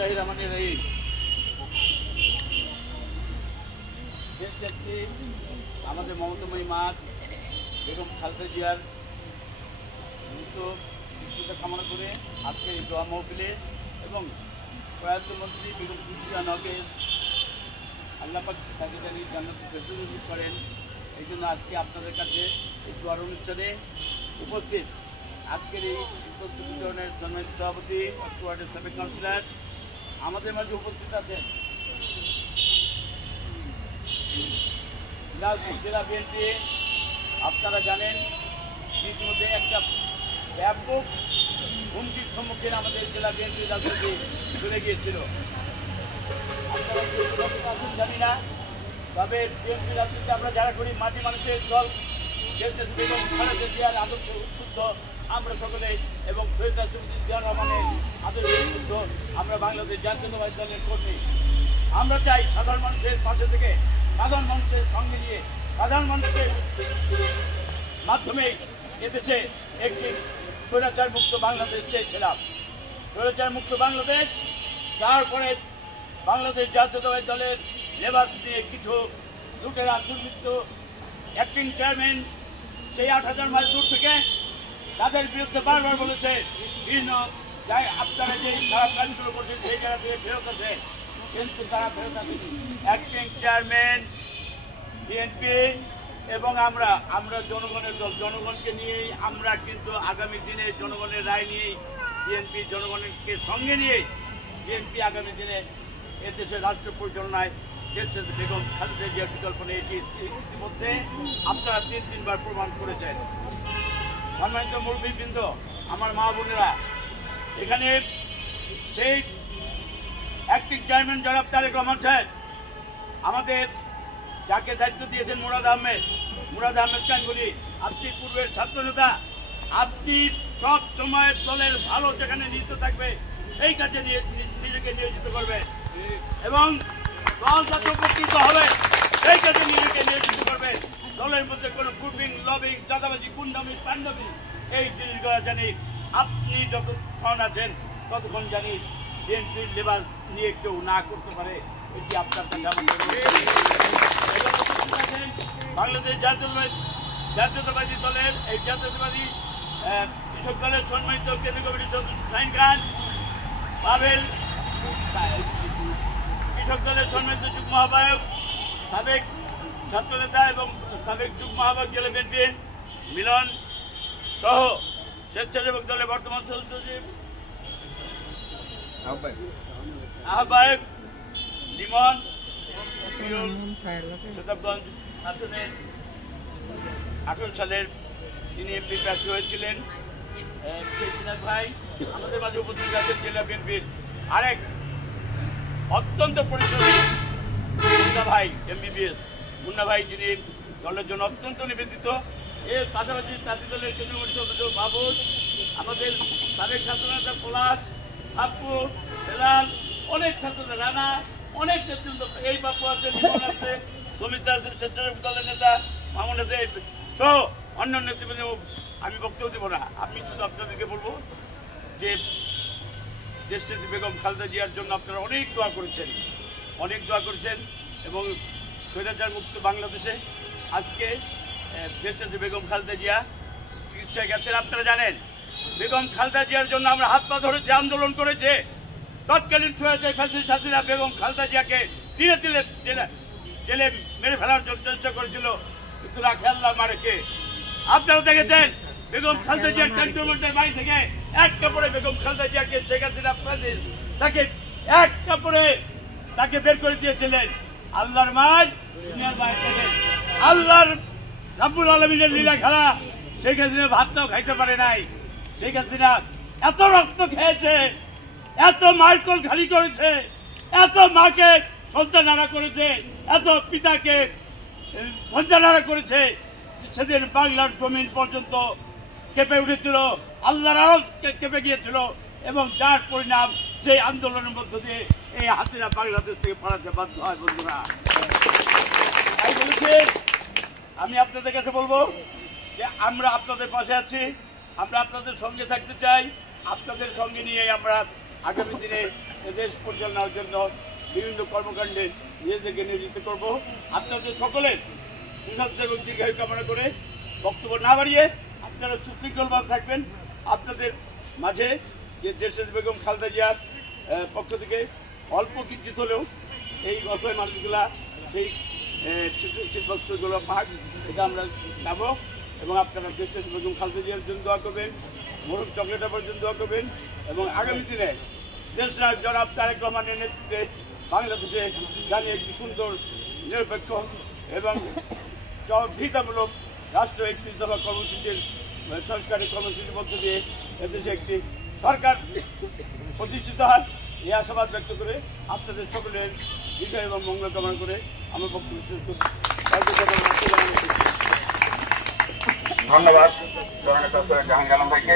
বিসমিল্লাহির রহমানির রহিম। আমাদের মমতাময়ী মা বেগম খালেদা জিয়ার মৃত্যুটা কামনা করে আজকে এই দোয়া মাহফিলে এবং প্রয়াত মন্ত্রী বেগম খালেদা জিয়াকে আল্লাহ পাক তাকে জানি জান্নাতুল ফেরদৌস করেন। এই জন্য আজকে আপনাদের কাছে এই দোয়ার অনুষ্ঠানে উপস্থিত আজকের এই বিতরণের সম্মানিত সভাপতি ওয়ার্ডের সাবেক কাউন্সিলর আমাদের মাঝে উপস্থিত আছেন জেলা বিএনপি। আপনারা জানেন ইতিমধ্যে একটা ব্যাপক হুমকির সম্মুখীন আমাদের জেলা বিএনপি রাজনীতি চলে গিয়েছিল। আপনারা জানি না, তবে বিএনপি রাজনীতি আমরা যারা করি মাটি মানুষের দল দেশের বেগম খালেদা জিয়ার আদর্শ উদ্বুদ্ধ আমরা সকলে এবং শহীদ রাষ্ট্রপতি জিয়াউর রহমানের আদর্শ উদ্বুদ্ধ আমরা বাংলাদেশ জাতীয়তাবাদী দলের কর্মী। আমরা চাই সাধারণ মানুষের পাশে থেকে সাধারণ মানুষের সঙ্গে নিয়ে সাধারণ মানুষের মাধ্যমেই এদেশে একটি স্বৈরাচার মুক্ত বাংলাদেশ চেয়েছিলাম। স্বৈরাচার মুক্ত বাংলাদেশ, তারপরে বাংলাদেশ জাতীয়তাবাদী দলের লেবাস দিয়ে কিছু লুটেরা দুর্বৃত্ত অ্যাক্টিং চেয়ারম্যান সেই ৮,০০০ মাইল দূর থেকে তাদের বিরুদ্ধে বারবার বলেছে বিভিন্ন জায়গায় আপনারা যে খারাপ কাজগুলো করছেন সেই জায়গা থেকে ফেরত আছে, কিন্তু তারা ফেরত আসেনি। অ্যাক্টিং চেয়ারম্যান বিএনপি এবং আমরা জনগণের দল, জনগণকে নিয়েই আমরা কিন্তু আগামী দিনে জনগণের রায় নিয়েই বিএনপি জনগণকে সঙ্গে নিয়েই বিএনপি আগামী দিনে এদেশের রাষ্ট্র পরিচালনায় দেশের বেগম খালেদা জিয়ার বিকল্প নেই। ইতিমধ্যে আপনারা ৩বার প্রমাণ করেছেন। সম্মানিত মুরব্বীবৃন্দ, আমার মা বোনেরা, এখানে সেই অ্যাক্টিং চেয়ারম্যান জনাব তারেক রহমান সাহেব আমাদের যাকে দায়িত্ব দিয়েছেন মুরাদ আহমেদ গাঙ্গুলি, আপনি পূর্বের ছাত্রনেতা, আপনি সব সময় দলের ভালো যেখানে নিহিত থাকবে সেই কাজে নিজেকে নিয়োজিত করবেন এবং দল যাতে উপকৃত হবে সেই কাজে নিজেকে নিয়োজিত করবেন। দলের মধ্যে কোনো গ্রুপিং, লবিং, চাঁদাবাজি, গুন্ডামি, পান্ডামি এই জিনিসগুলো জানি আপনি যতক্ষণ আছেন ততক্ষণ জানি বিএনপির লেবাস নিয়ে কেউ না করতে পারে, এটি আপনার কাছে বাংলাদেশ জাতীয়তাবাদী দলের এই জাতীয়তাবাদী কৃষক দলের সম্মানিত কেন্দ্রীয় কমিটির সদস্য শাহিন খান পাভেল, কৃষক দলের সম্মানিত যুগ্ম আহ্বায়ক সাবেক ছাত্রনেতা এবং সাবেক যুগ্ম আহ্বায়ক জেলা বিএনপি মিলন সহ স্বেচ্ছাসেবক দলের বর্তমান সদস্য সচিব আহ্বায়ক লিমন শতাবগঞ্জ আসনের 18 সালের যিনি এমপি প্রার্থী হয়েছিলেন ভাই আমাদের মাঝে উপস্থিত আছেন জেলা বিএনপির আরেক অত্যন্ত পরিশ্রমী মুন্না ভাই MBBS মুন্না ভাই, যিনি দলের জন্য অত্যন্ত নিবেদিত। এর পাশাপাশি জাতীয় দলের কেন্দ্রীয় কমিটির সদস্য মাহবুব, আমাদের সাবেক ছাত্রনেতা পলাশ, হাপ্পু, বেলাল, অনেক ছাত্ররা রানা, অনেক নেতৃত্ব, এই বাপু আছেন, সমিতা আছেন, স্বেচ্ছাসেবক দলের নেতা মামুন আছে সহ অন্য নেতৃবৃন্দ। আমি বক্তব্য দেবো না, আমি শুধু আপনাদেরকে বলবো যে দেশনেত্রী বেগম খালেদা জিয়ার জন্য আপনারা অনেক দোয়া করেছেন এবং স্বৈরাচার মুক্ত বাংলাদেশে আজকে দেশনেত্রী বেগম খালেদা জিয়া চিকিৎসায় গেছেন। আপনারা জানেন বেগম খালেদা জিয়ার জন্য আমরা হাত পা ধরেছি, আন্দোলন করেছে। তৎকালীন স্বৈরাচার ফ্যাসিস্ট হাসিনা বেগম খালেদা জিয়াকে ধীরে ধীরে জেলে মেরে ফেলার জন্য চেষ্টা করেছিল, কিন্তু রাখে আল্লাহ মারেকে। আপনারা দেখেছেন বেগম খালেদা জিয়ার ক্যান্টনমেন্টের বাড়ি থেকে এক কাপড়ে বেগম খালেদা জিয়াকে শেখ হাসিনা তাকে এক কাপড়ে তাকে বের করে দিয়েছিলেন। আল্লাহর মার দুনিয়ার বাইরে থেকে আল্লাহর রাব্বুল আলামিনের লীলা খেলা। শেখ হাসিনা ভাতটাও খাইতে পারে নাই। শেখ হাসিনা এত রক্ত খেয়েছে, এত মারকল খালি করেছে, এত মাকে সন্তানারা করেছে, এত পিতাকে সন্তানারা করেছে, সেদিন বাংলার জমিন পর্যন্ত কেঁপে উঠেছিল, আল্লাহর আরশ কেঁপে গিয়েছিল এবং যার পরিণাম সেই আন্দোলনের মধ্য দিয়ে এই হাসিনা বাংলাদেশ থেকে পালাতে বাধ্য হয়। বন্ধুরা, তাই বলেছি আমি আপনাদের কাছে বলবো যে আমরা আপনাদের পাশে আছি, আমরা আপনাদের সঙ্গে থাকতে চাই, আপনাদের সঙ্গে নিয়ে আমরা আগামী দিনে দেশ পরিচালনার জন্য বিভিন্ন কর্মকাণ্ডে নিজেদেরকে নিয়োজিত করব। আপনাদের সকলের সুস্বাস্থ্য এবং দীর্ঘায়ু কামনা করে বক্তব্য না বাড়িয়ে আপনারা সুশৃঙ্খলভাবে থাকবেন। আপনাদের মাঝে যে দেশের বেগম খালেদা জিয়ার পক্ষ থেকে অল্প কিঞ্চিত হলেও এই অসহায় মানুষগুলা সেই শীতবস্ত্রগুলো পাক, এটা আমরা যাবো এবং আপনারা দেশের বেগম খালেদা জিয়ার জন্য দোয়া করবেন, মরুম চকলেট আবার জন্য দোয়া করবেন এবং আগামী দিনে দেশ নায়ক জনাব তারেক রহমানের নেতৃত্বে বাংলাদেশে জানি একটি সুন্দর নিরপেক্ষ এবং জবাবদিহিতামূলক রাষ্ট্র 31 দফা কর্মসূচির সংস্কারের কর্মসূচির মধ্য দিয়ে এদেশে একটি সরকার প্রতিষ্ঠিত হয়, এই আশাবাদ ব্যক্ত করে আপনাদের সকলের দীর্ঘায়ু এবং মঙ্গল কামনা করে আমার বক্তব্য শেষ করছি। ধন্যবাদ জাহাঙ্গীর আলম ভাইকে।